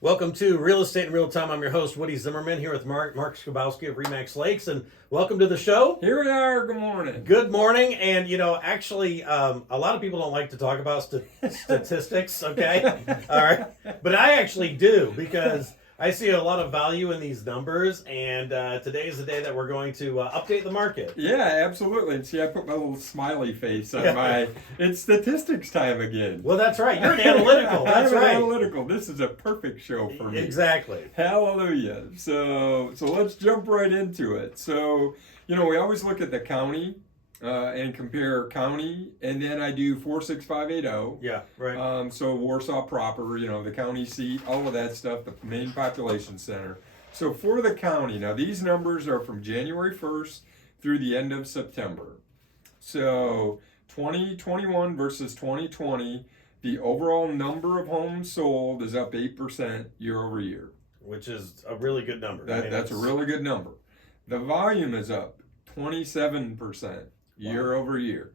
Welcome to Real Estate in Real Time. I'm your host, Woody Zimmerman, here with Mark Skabowski of Remax Lakes, and welcome to the show. Here we are. Good morning. Good morning. And, actually, a lot of people don't like to talk about statistics, okay? All right. But I actually do, because I see a lot of value in these numbers, and today is the day that we're going to update the market. Yeah, absolutely. And see, I put my little smiley face on my. It's statistics time again. Well, that's right. You're an analytical. That's I'm right. analytical. This is a perfect show for me. Exactly. Hallelujah. So let's jump right into it. So, we always look at the county and compare county, and then I do 46580. Yeah, right. So Warsaw proper, the county seat, all of that stuff, the main population center. So for the county, now these numbers are from January 1st through the end of September. So 2021 versus 2020, the overall number of homes sold is up 8% year over year. Which is a really good number. That's a really good number. The volume is up 27% year over year.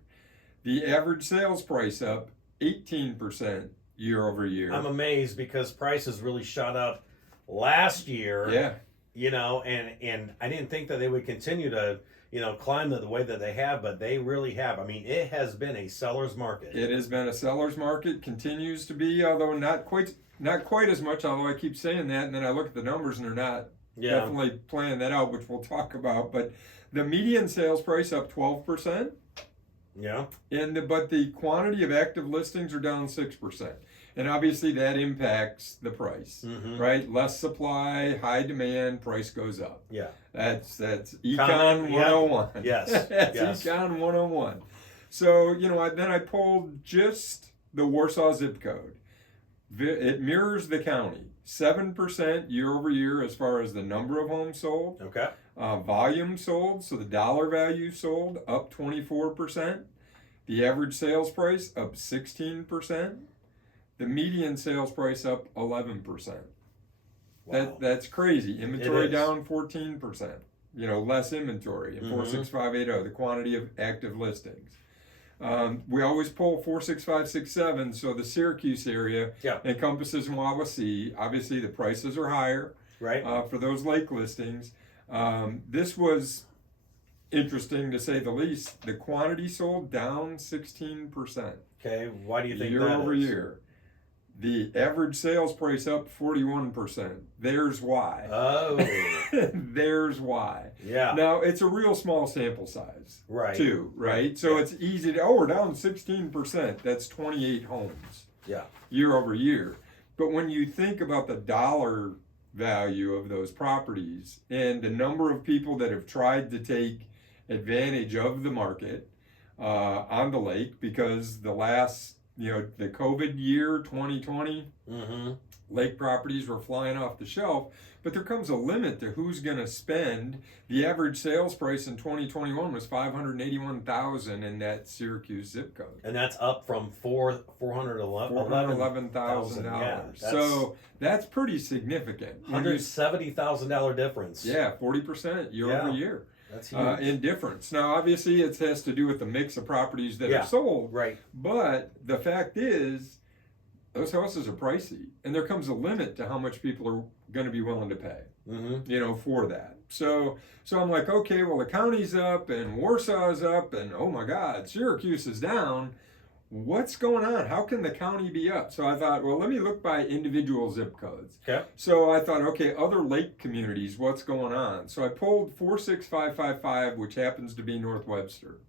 The average sales price up 18% year over year. I'm amazed because prices really shot up last year. Yeah. And I didn't think that they would continue to, climb the way that they have, but they really have. I mean, it has been a seller's market. It has been a seller's market, continues to be, although not quite as much, although I keep saying that, and then I look at the numbers and they're not definitely playing that out, which we'll talk about. But the median sales price up 12%. Yeah. But the quantity of active listings are down 6%. And obviously that impacts the price, right? Less supply, high demand, price goes up. Yeah. That's Econ 101. Yes. That's yes. Econ 101. So, then I pulled just the Warsaw zip code. It mirrors the county. 7% year over year as far as the number of homes sold. Okay. Volume sold, so the dollar value sold, up 24%. The average sales price up 16%. The median sales price up 11%. Wow. That's crazy. Inventory down 14%. Less inventory in 46580, the quantity of active listings. We always pull 46567, so the Syracuse area encompasses Wawasee. Obviously, the prices are higher for those lake listings. This was interesting to say the least. The quantity sold down 16%. Okay, why do you think year that over is? year? The average sales price up 41%. There's why. Oh. There's why. Yeah. Now, it's a real small sample size, too, right? So it's easy to, we're down 16%. That's 28 homes year over year. But when you think about the dollar value of those properties and the number of people that have tried to take advantage of the market on the lake, because the last, the COVID year, 2020, lake properties were flying off the shelf, but there comes a limit to who's going to spend. The average sales price in 2021 was $581,000 in that Syracuse zip code. And that's up from $411,000. Yeah, so that's pretty significant. $170,000 difference. Yeah, 40% year over year. That's huge. In difference. Now, obviously, it has to do with the mix of properties that are sold. Right. But the fact is, those houses are pricey, and there comes a limit to how much people are going to be willing to pay. For that. So I'm like, okay, well, the county's up and Warsaw's up, and oh my God, Syracuse is down. What's going on? How can the county be up? So I thought, well, let me look by individual zip codes. Okay. So I thought, okay, other lake communities, what's going on? So I pulled 46555, which happens to be North Webster.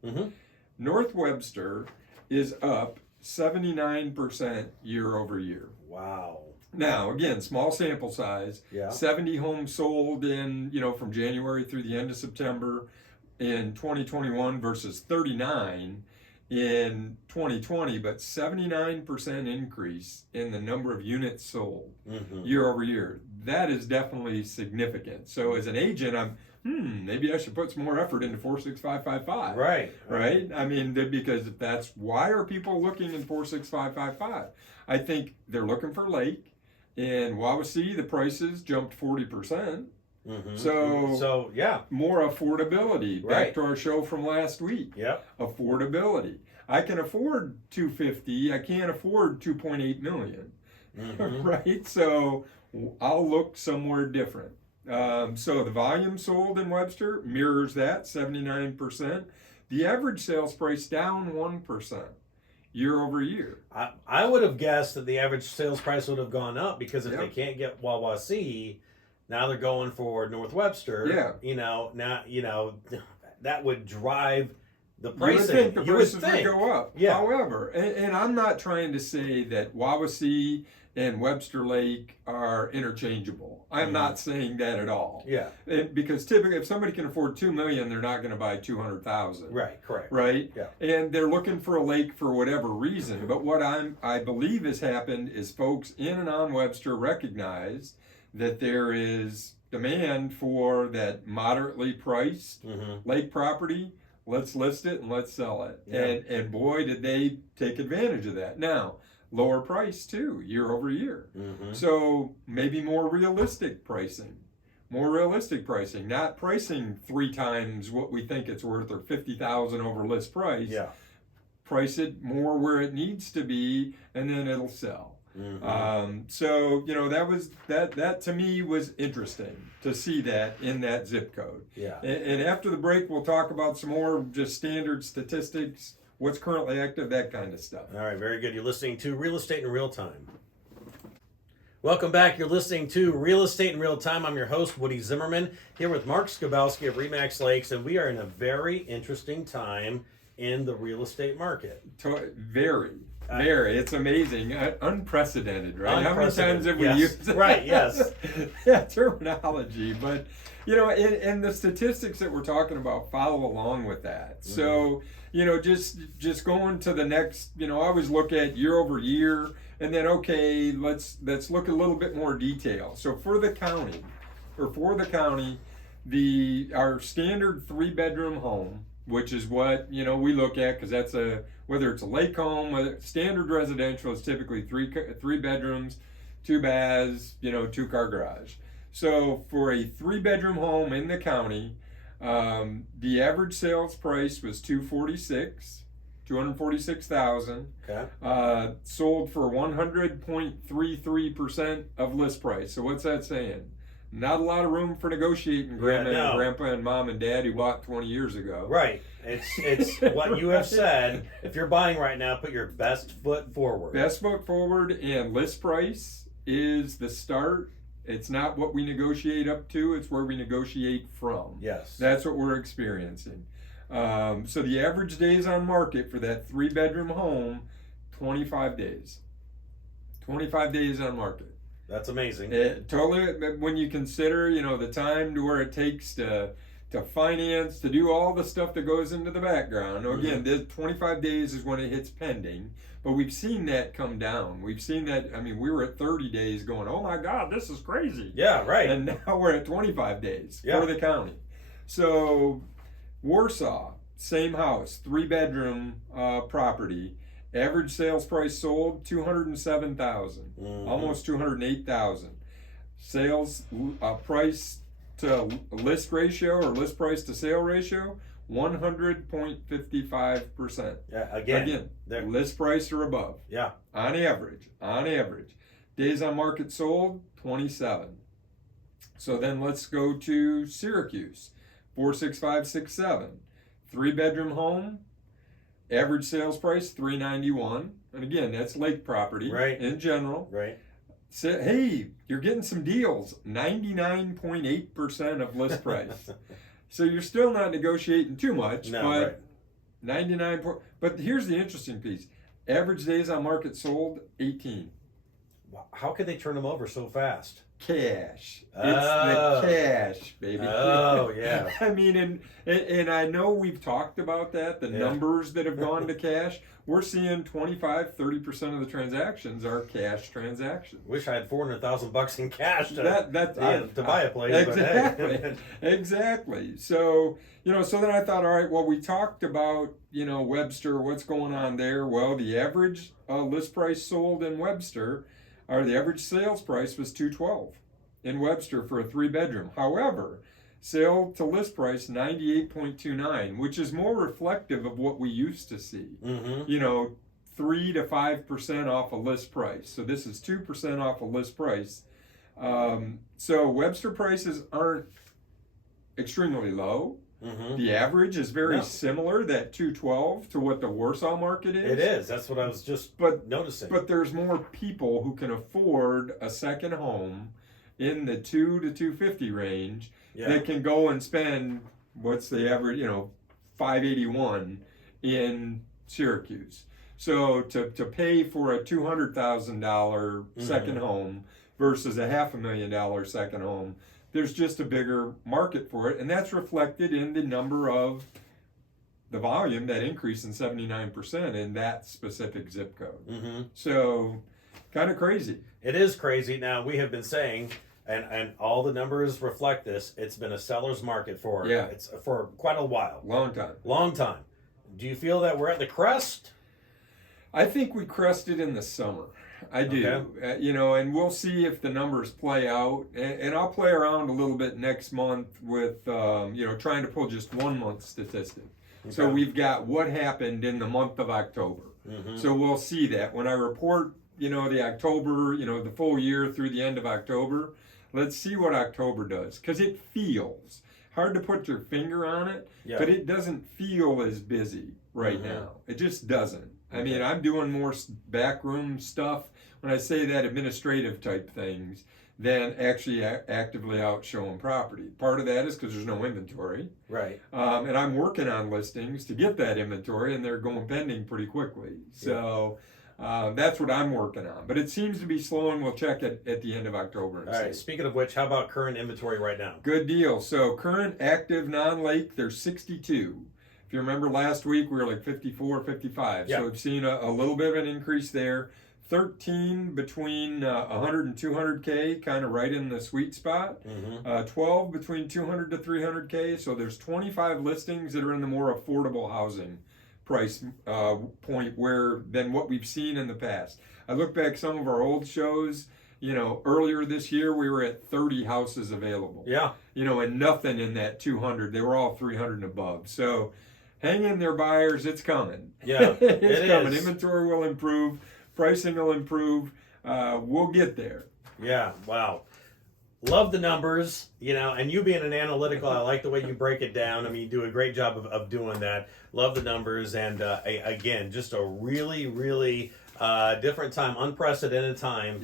North Webster is up 79% year over year. Wow. Now, again, small sample size. 70 homes sold in, from January through the end of September in 2021 versus 39 in 2020, but 79% increase in the number of units sold year over year. That is definitely significant. So as an agent, I'm, maybe I should put some more effort into 46555. Right? I mean, because if why are people looking in 46555? I think they're looking for lake. In Wawasee, the prices jumped 40%. So more affordability. Back to our show from last week. Affordability. I can afford $250. I can't afford $2.8 million. Right? So I'll look somewhere different. So the volume sold in Webster mirrors that, 79%. The average sales price down 1% year over year. I would have guessed that the average sales price would have gone up because if Yep. they can't get Wawasee, now they're going for North Webster. Yeah. Now that would drive the You would pricing. think the You prices would would think. go up. Yeah. However, and I'm not trying to say that Wawasee and Webster Lake are interchangeable. I'm not saying that at all. Yeah. Because typically, if somebody can afford $2 million, they're not going to buy 200,000. Right. Correct. Right? Yeah. And they're looking for a lake for whatever reason. But what I believe has happened is folks in and on Webster recognize that there is demand for that moderately priced lake property. Let's list it and let's sell it. Yeah. And boy, did they take advantage of that. Now, lower price too, year over year. So maybe more realistic pricing. Not pricing 3 times what we think it's worth or 50,000 over list price. Yeah. Price it more where it needs to be, and then it'll sell. So that to me was interesting to see that in that zip code. Yeah. And after the break, we'll talk about some more just standard statistics, what's currently active, that kind of stuff. All right, very good. You're listening to Real Estate in Real Time. Welcome back. You're listening to Real Estate in Real Time. I'm your host, Woody Zimmerman, here with Mark Skabowski of Remax Lakes, and we are in a very interesting time in the real estate market. Very. It's amazing. Unprecedented, right? How many times have we used Right, yes. that terminology? But, and the statistics that we're talking about follow along with that. So, just going to the next, I always look at year over year, and then, okay, let's look a little bit more detail. So for the county, our standard 3-bedroom home, which is what we look at, because that's whether it's a lake home, whether standard residential is typically three bedrooms, 2 baths, 2-car garage. So for a 3-bedroom home in the county, the average sales price was $246,000. Okay. Sold for 100.33% of list price. So what's that saying? Not a lot of room for negotiating, grandpa and mom and dad who bought 20 years ago. Right. It's what you have said. If you're buying right now, put your best foot forward. Best foot forward, and list price is the start. It's not what we negotiate up to, it's where we negotiate from. Yes. That's what we're experiencing. So the average days on market for that 3-bedroom home, 25 days. 25 days on market. That's amazing. Totally, when you consider, the time to where it takes to finance, to do all the stuff that goes into the background. Now, again, this 25 days is when it hits pending, but we've seen that come down. We've seen that, we were at 30 days going, oh my God, this is crazy. Yeah, right. And now we're at 25 days for the county. So Warsaw, same house, 3-bedroom property. Average sales price sold $207,000, almost $208,000. Sales price to list ratio or list price to sale ratio 100.55%. Yeah, again list price or above. Yeah. On average. Days on market sold 27. So then let's go to Syracuse, 46567. 3-bedroom home. Average sales price $391, and again, that's lake property, right? In general, right? So, hey, you're getting some deals. 99.8% of list price. So you're still not negotiating too much, but right. 99. But here's the interesting piece: average days on market sold 18. How could they turn them over so fast? Cash. It's the cash, baby. Oh, yeah. And I know we've talked about that, the numbers that have gone to cash. We're seeing 25-30% of the transactions are cash transactions. Wish I had $400,000 in cash to buy a place. Exactly. But hey. Exactly. So, so then I thought, all right, well, we talked about, Webster, what's going on there? Well, the average list price sold in Webster, or the average sales price was $212 in Webster for a 3-bedroom. However, sale to list price 98.29, which is more reflective of what we used to see. 3 to 5% off a list price. So this is 2% off a list price. So Webster prices aren't extremely low. Mm-hmm. The average is very similar, that 212, to what the Warsaw market is. It is. That's what I was just noticing. But there's more people who can afford a second home in the 2 to 250 range that can go and spend, what's the average, $581 in Syracuse. So to pay for a $200,000 second home versus a $500,000 second home, there's just a bigger market for it, and that's reflected in the number of the volume, that increase in 79% in that specific zip code. Mm-hmm. So, kind of crazy. It is crazy. Now, we have been saying, and all the numbers reflect this, it's been a seller's market for quite a while. Long time. Do you feel that we're at the crest? I think we crested in the summer. I do. Okay. And we'll see if the numbers play out. And I'll play around a little bit next month with, trying to pull just 1 month statistic. Okay. So we've got what happened in the month of October. Mm-hmm. So we'll see that. When I report, the October, the full year through the end of October, let's see what October does. Because it feels hard to put your finger on it, but it doesn't feel as busy right now. It just doesn't. I mean, I'm doing more backroom stuff when I say that, administrative type things, than actually actively out showing property. Part of that is because there's no inventory. Right. And I'm working on listings to get that inventory, and they're going pending pretty quickly. So that's what I'm working on. But it seems to be slowing. We'll check it at the end of October. And all right. Speaking of which, how about current inventory right now? Good deal. So current active non-lake, there's 62. If you remember last week, we were like 54, 55. So we've seen a little bit of an increase there. 13 between 100 and 200K, kind of right in the sweet spot. 12 between 200 to 300K. So there's 25 listings that are in the more affordable housing price point than what we've seen in the past. I look back some of our old shows. Earlier this year we were at 30 houses available. And nothing in that 200. They were all 300 and above. So hang in there, buyers. It's coming. It's coming. Inventory will improve. Pricing will improve. We'll get there. Yeah. Wow. Love the numbers, and you being an analytical, I like the way you break it down. I mean, you do a great job of doing that. Love the numbers. And again, just a really, really different time, unprecedented time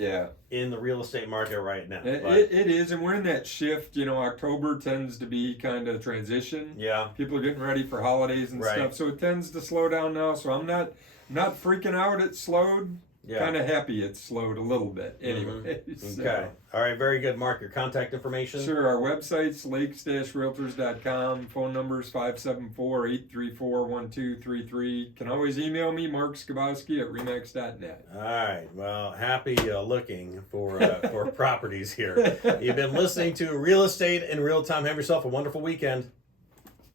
in the real estate market right now. It is, and we're in that shift. October tends to be kind of transition. People are getting ready for holidays and stuff, so it tends to slow down now. So I'm not freaking out it slowed. Kind of happy it slowed a little bit anyway. Okay. All right, very good. Mark, your contact information? Sure. Our website's lakes-realtors.com. Phone number is 574-834-1233. Can always email me, Mark Skabowski at remax.net. All right. Well, happy looking for properties here. You've been listening to Real Estate in Real Time. Have yourself a wonderful weekend.